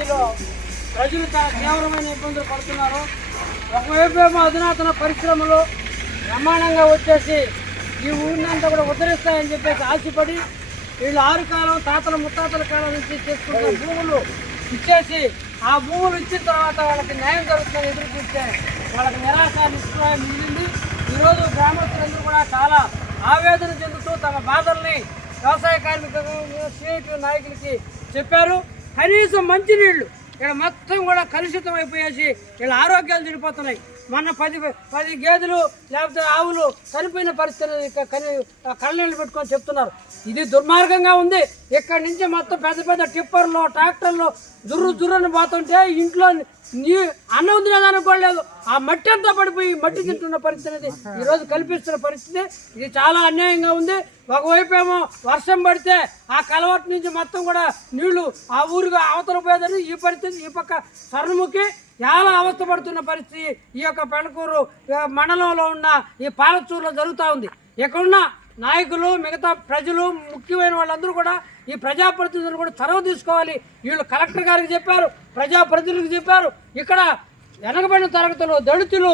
పంచాయతీలో ప్రజలు చాలా తీవ్రమైన ఇబ్బందులు పడుతున్నారు. ఒకవైపు ఏమో అధునాతన పరిశ్రమలు బ్రహ్మాండంగా వచ్చేసి ఈ ఊరినంతా కూడా ఉద్ధరిస్తాయని చెప్పేసి ఆశపడి వీళ్ళు ఆరు కాలం తాతల ముత్తాతల కాలం నుంచి చేసుకుంటున్న భూములు ఇచ్చేసి ఆ భూములు ఇచ్చిన తర్వాత వాళ్ళకి న్యాయం జరుగుతుందని ఎదురు చూస్తే వాళ్ళకి నిరాశ నిస్పృహ మిగిలింది. ఈరోజు గ్రామస్తులందరూ కూడా చాలా ఆవేదన చెందుతూ తమ బాధల్ని వ్యవసాయ కార్మిక సిఐటి నాయకులకి చెప్పారు. కనీసం మంచినీళ్ళు ఇక్కడ మొత్తం కూడా కలుషితం అయిపోయేసి వీళ్ళ ఆరోగ్యాలు చెడిపోతున్నాయి. మొన్న 10 గేదెలు లేకపోతే ఆవులు చనిపోయిన పరిస్థితి కళ్ళనీళ్ళు పెట్టుకొని చెప్తున్నారు. ఇది దుర్మార్గంగా ఉంది. ఇక్కడి నుంచి మొత్తం పెద్ద టిప్పర్లు ట్రాక్టర్లు జుర్రుని పోతుంటే ఇంట్లో అన్నం తినేదానికి కూడా లేదు. ఆ మట్టి అంతా పడిపోయి మట్టి తింటున్న పరిస్థితి అనేది ఈరోజు కల్పిస్తున్న పరిస్థితి. ఇది చాలా అన్యాయంగా ఉంది. ఒకవైపు ఏమో వర్షం పడితే ఆ కలవట్ నుంచి మొత్తం కూడా నీళ్లు ఆ ఊరుగా అవతల పోయేదని ఈ పరిస్థితి. ఈ పక్క సర్ణముఖి చాలా అవస్థపడుతున్న పరిస్థితి ఈ యొక్క పెనకూరు మండలంలో ఉన్న ఈ పాలచూరులో జరుగుతూ ఉంది. ఇక్కడున్న నాయకులు మిగతా ప్రజలు ముఖ్యమైన వాళ్ళందరూ కూడా ఈ ప్రజాప్రతినిధులు కూడా చొరవ తీసుకోవాలి. వీళ్ళు కలెక్టర్ గారికి చెప్పారు, ప్రజాప్రతినిధులకు చెప్పారు. ఇక్కడ వెనకబడిన తరగతులు దళితులు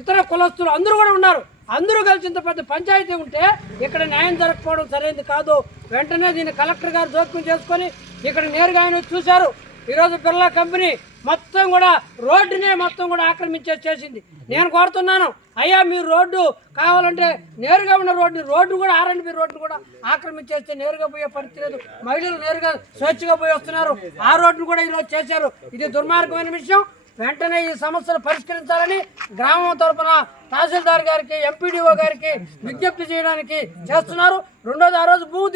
ఇతర కులస్తులు అందరూ కూడా ఉన్నారు. అందరూ కలిసి ఇంత పెద్ద పంచాయతీ ఉంటే ఇక్కడ న్యాయం జరగకపోవడం సరైనది కాదు. వెంటనే దీన్ని కలెక్టర్ గారు జోక్యం చేసుకొని ఇక్కడ నేరుగా ఆయన చూశారు. ఈరోజు బిర్లా కంపెనీ మొత్తం కూడా రోడ్డునే మొత్తం కూడా ఆక్రమించేసేసింది. నేను కోరుతున్నాను, అయ్యా మీరు రోడ్డు కావాలంటే నేరుగా ఉన్న రోడ్డు కూడా R&B రోడ్డు కూడా ఆక్రమించేస్తే నేరుగా పోయే పరిస్థితి లేదు. మహిళలు నేరుగా స్వేచ్ఛగా పోయి వస్తున్నారు. ఆ రోడ్డును కూడా ఈరోజు చేశారు. ఇది దుర్మార్గమైన విషయం. వెంటనే ఈ సమస్యను పరిష్కరించాలని గ్రామం తరఫున తహసీల్దార్ గారికి ఎంపీడీఓ గారికి విజ్ఞప్తి చేయడానికి చేస్తున్నారు. రెండోది, ఆ రోజు భూమి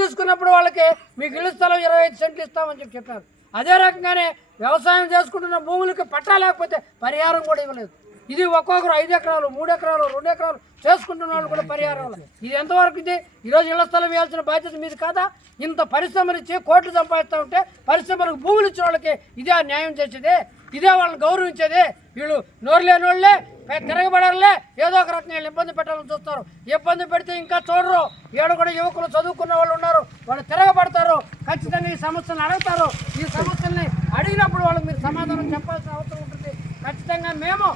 తీసుకున్నప్పుడు వాళ్ళకి మీకు ఇళ్ల స్థలం 25 సెంట్లు ఇస్తామని చెప్పారు. అదే రకంగానే వ్యవసాయం చేసుకుంటున్న భూములకి పట్టా లేకపోతే పరిహారం కూడా ఇవ్వలేదు. ఇది ఒక్కొక్కరు 5 ఎకరాలు 3 ఎకరాలు 2 ఎకరాలు చేసుకుంటున్న వాళ్ళు కూడా పరిహారం. ఇది ఎంతవరకు ఇది? ఈరోజు ఇళ్ల స్థలం ఇవ్వాల్సిన బాధ్యత మీది కాదా? ఇంత పరిశ్రమలు ఇచ్చి కోట్లు సంపాదిస్తూ ఉంటే పరిశ్రమలకు భూములు ఇచ్చిన వాళ్ళకి ఇదే న్యాయం చేసేదే? ఇదే వాళ్ళని గౌరవించేదే? వీళ్ళు నోరు లేని వాళ్ళే తిరగబడాలే ఏదో ఒక రకంగా ఇబ్బంది పెట్టాలని చూస్తారు. ఇబ్బంది పెడితే ఇంకా చూడరు. ఏడు కూడా యువకులు చదువుకున్న వాళ్ళు ఉన్నారు, వాళ్ళు తిరగబడతారు. ఖచ్చితంగా ఈ సమస్యలను అడుగుతారు. ఈ సమస్యల్ని అడిగినప్పుడు వాళ్ళకి మీరు సమాధానం చెప్పాల్సిన అవసరం ఉంటుంది. ఖచ్చితంగా మేము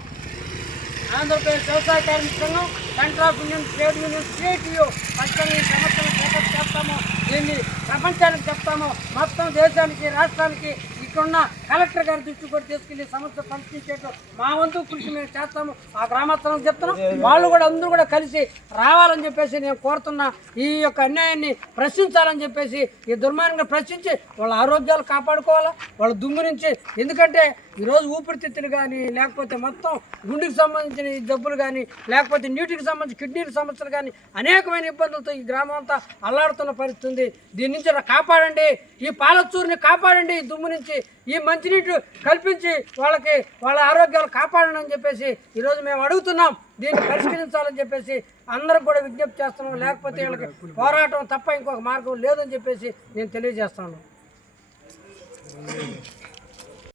ఆంధ్రప్రదేశ్ వ్యవసాయ కార్మిక సంఘం, centre of Indian trade union CITU ఖచ్చితంగా ఈ సమస్యను ఫోకస్ చేస్తాము. దీన్ని ప్రపంచానికి చెప్తాము. మొత్తం దేశానికి రాష్ట్రానికి ఇక్కడున్న కలెక్టర్ గారి దృష్టి కూడా తీసుకెళ్లి సమస్య పరిష్కరించేట్టు మా వంతు కృషి మేము చేస్తాము. ఆ గ్రామస్తులకు చెప్తున్నాం. వాళ్ళు కూడా అందరూ కూడా కలిసి రావాలని చెప్పేసి నేను కోరుతున్నా. ఈ యొక్క అన్యాయాన్ని ప్రశ్నించాలని చెప్పేసి ఈ దుర్మార్గంగా ప్రశ్నించి వాళ్ళ ఆరోగ్యాలు కాపాడుకోవాలా, వాళ్ళ దుమ్ము నుంచి. ఎందుకంటే ఈరోజు ఊపిరితిత్తులు కానీ లేకపోతే మొత్తం గుండెకి సంబంధించిన జబ్బులు కానీ లేకపోతే నీటికి సంబంధించి కిడ్నీల సమస్యలు కానీ అనేకమైన ఇబ్బందులతో ఈ గ్రామం అంతా అల్లాడుతున్న పరిస్థితి ఉంది. దీని నుంచి కాపాడండి, ఈ పాలచూరుని కాపాడండి, ఈ దుమ్ము నుంచి ఈ మంచినీటి కల్పించి వాళ్ళకి వాళ్ళ ఆరోగ్యాలు కాపాడండి అని చెప్పేసి ఈరోజు మేము అడుగుతున్నాం. దీన్ని పరిష్కరించాలని చెప్పేసి అందరికి కూడా విజ్ఞప్తి చేస్తున్నాం. లేకపోతే వీళ్ళకి పోరాటం తప్ప ఇంకొక మార్గం లేదని చెప్పేసి నేను తెలియజేస్తాను.